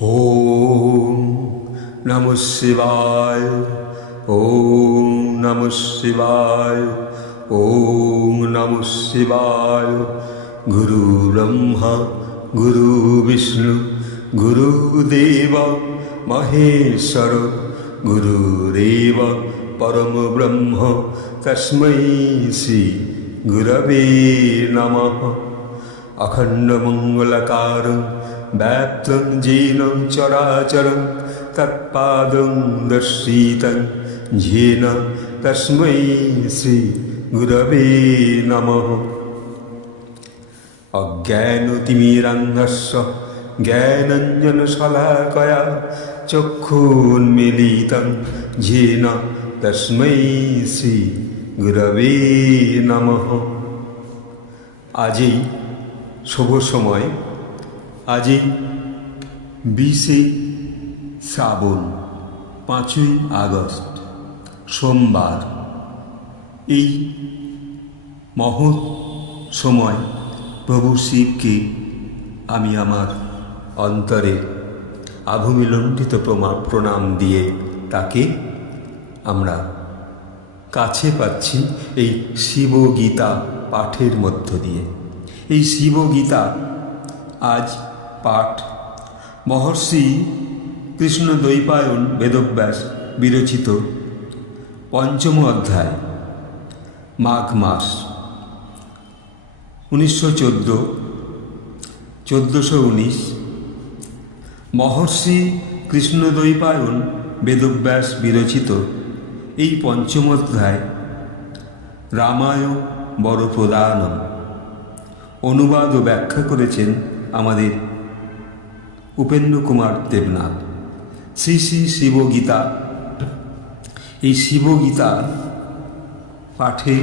ओम नमः शिवाय। ओम नमः शिवाय। ओम नमः शिवाय। गुरु ब्रह्मा गुरु विष्णु गुरुदेव महेश्वर गुरुरेव परम ब्रह्म तस्मै श्री गुरवे नमः। अखंड मंगलकारं व्याप्तं येन चराचरं तत्पादं दर्शितं येन तस्मै श्री गुरवे नमः। अज्ञानतिमिरान्धस्य ज्ञानाञ्जनशलाकया चक्षुन्मीलितं येन तस्मै श्री गुरवे नमः। आजই শুভ সময়, আজই 20শে শ্রাবণ 5ই আগস্ট সোমবার। এই মহৎ সময় প্রভু শিবকে আমি আমার অন্তরে আভূমিলুণ্ঠিত প্রণাম দিয়ে তাকে আমরা কাছে পাচ্ছি এই শিবগীতা পাঠের মধ্য দিয়ে। এই শিবগীতা আজ পাঠ মহর্ষি কৃষ্ণদ্বৈপায়ন বেদব্যাস বিরচিত পঞ্চম অধ্যায়, মাঘ মাস 1914-1419। মহর্ষি কৃষ্ণদ্বৈপায়ন বেদব্যাস বিরচিত এই পঞ্চম অধ্যায় রামায় বড় প্রধানম। অনুবাদ ও ব্যাখ্যা করেছেন আমাদের উপেন্দ্র কুমার দেবনাথ। শ্রী শ্রী শিবগীতা, এই শিবগীতা পাঠে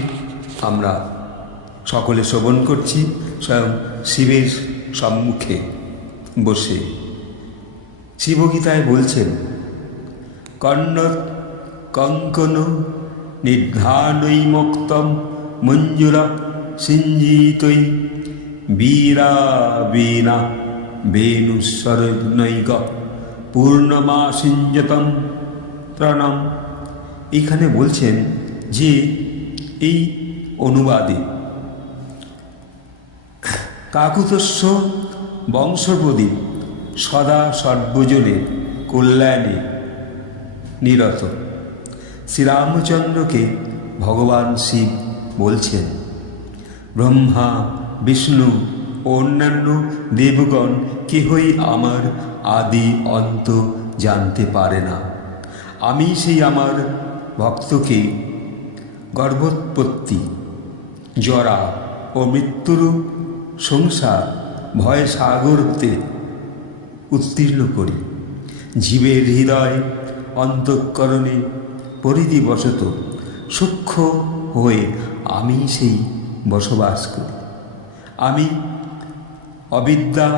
আমরা সকলে শ্রবণ করছি স্বয়ং শিবের সম্মুখে বসে। শিবগীতায় বলছেন, কর্ণত কঙ্কন নির্ধানৈ মুক্তম মঞ্জুরা সিঞ্জিতৈ বীরা বীণা বেণুস্বরনৈক পূর্ণমাসিঞ্জতম ত্রণম। এইখানে বলছেন যে এই অনুবাদে কাকুতস্য বংশপ্রদীপ সদা সর্বজনের কল্যাণে নিরত শ্রীরামচন্দ্রকে ভগবান শিব বলছেন, ব্রহ্মা বিষ্ণু ও অন্যান্য দেবগণ কেহই আমার আদি অন্ত জানতে পারে না। আমি সেই আমার ভক্তকে গর্ভোৎপত্তি, জরা ও মৃত্যুর সংসার ভয় সাগরতে উত্তীর্ণ করি। জীবের হৃদয় অন্তঃকরণে পরিধিবশত সূক্ষ্ম হয়ে আমি সেই বসবাস করি। আমি অবিদ্যা,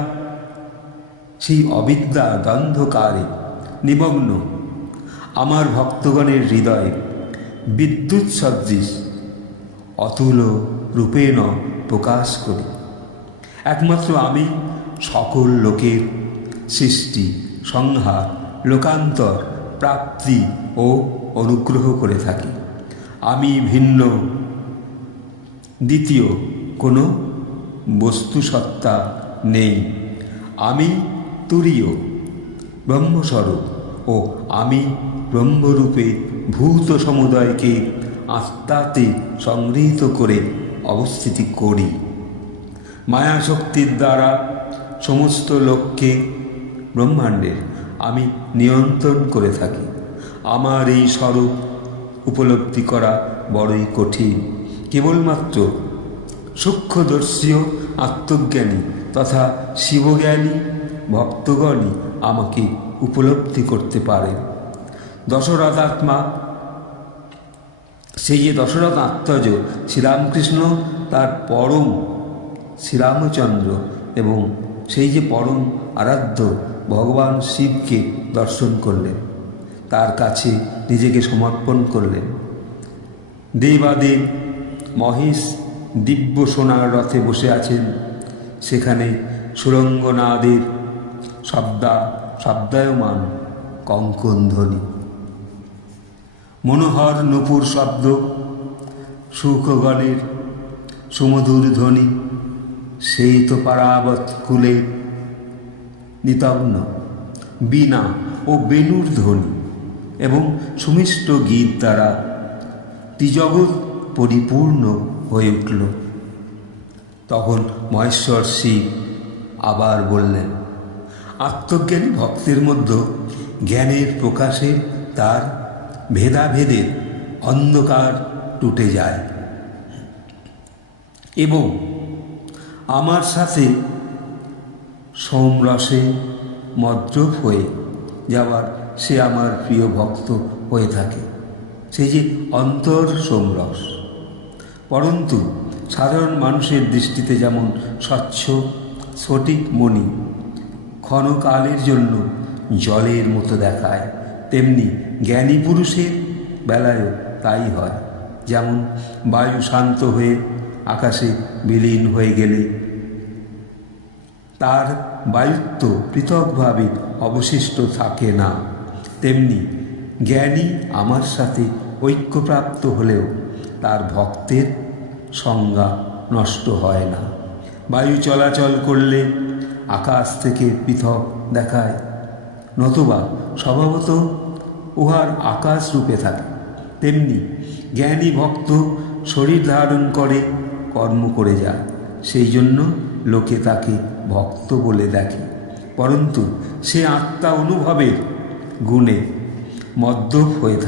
সেই অবিদ্যার অন্ধকারে নিমগ্ন আমার ভক্তগণের হৃদয়ে বিদ্যুৎ সদৃশ অতুল রূপেণ প্রকাশ করি। একমাত্র আমি সকল লোকের সৃষ্টি, সংহার, লোকান্তর, প্রাপ্তি ও অনুগ্রহ করে থাকি। আমি ভিন্ন দ্বিতীয় কোনো বস্তুসত্তা নেই। আমি তুরীয় ব্রহ্মস্বরূপ ও আমি ব্রহ্মরূপে ভূত সমুদয়কে আত্মাতে সংগৃহীত করে অবস্থিতি করি। মায়াশক্তির দ্বারা সমস্ত লোককে ব্রহ্মাণ্ডের আমি নিয়ন্ত্রণ করে থাকি। আমার এই স্বরূপ উপলব্ধি করা বড়ই কঠিন। কেবলমাত্র সূক্ষ্মদর্শীয় আত্মজ্ঞানী তথা শিবজ্ঞানী ভক্তগণই আমাকে উপলব্ধি করতে পারে। দশরথাত্মা, সেই যে দশরথ আত্মজ শ্রীরামকৃষ্ণ, তার পরম শ্রীরামচন্দ্র এবং সেই যে পরম আরাধ্য ভগবান শিবকে দর্শন করলেন, তার কাছে নিজেকে সমর্পণ করলেন। দেবাদেব মহেশ দিব্য সোনার রথে বসে আছেন। সেখানে সুরঙ্গনাদের শব্দা শব্দায়মান কঙ্কন ধ্বনি, মনোহর নূপুর শব্দ, সুখগণের সুমধুর ধ্বনি, সেই তো পারাবত কুলে নিতগ্ন বীণা ও বেণুর ধ্বনি এবং সুমিষ্ট গীত দ্বারা ত্রিজগৎ পরিপূর্ণ হয়ে উঠল। তখন মহেশ্বর শিব আবার বললেন, আত্মজ্ঞানী ভক্তের মধ্যে জ্ঞানের প্রকাশে তার ভেদাভেদের অন্ধকার টুটে যায় এবং আমার সাথে সোমরসে মদ্রপ হয়ে যাওয়ার সে আমার প্রিয় ভক্ত হয়ে থাকে, সেই যে অন্তর সোমরস। পরন্তু সাধারণ মানুষের দৃষ্টিতে যেমন স্বচ্ছ স্ফটিক মণি ক্ষণকালের জন্য জলের মতো দেখায়, তেমনি জ্ঞানী পুরুষের বেলায়ও তাই হয়। যেমন বায়ু শান্ত হয়ে আকাশে বিলীন হয়ে গেলে তার বায়ুত্ব পৃথকভাবে অবশিষ্ট থাকে না, তেমনি জ্ঞানী আমার সাথে ঐক্যপ্রাপ্ত হলেও তার ভক্তের সংজ্ঞা নষ্ট হয় না। বায়ু চলাচল করলে আকাশ থেকে পৃথক দেখায়, নতুবা স্বভাবত উহার আকাশ রূপে থাকে। তেমনি জ্ঞানী ভক্ত শরীর ধারণ করে কর্ম করে যায়, সেই জন্য লোকে তাকে ভক্ত বলে দেখে, পরন্তু সে আত্মা অনুভবের গুণে মদ্যপ হয়ে থাকে।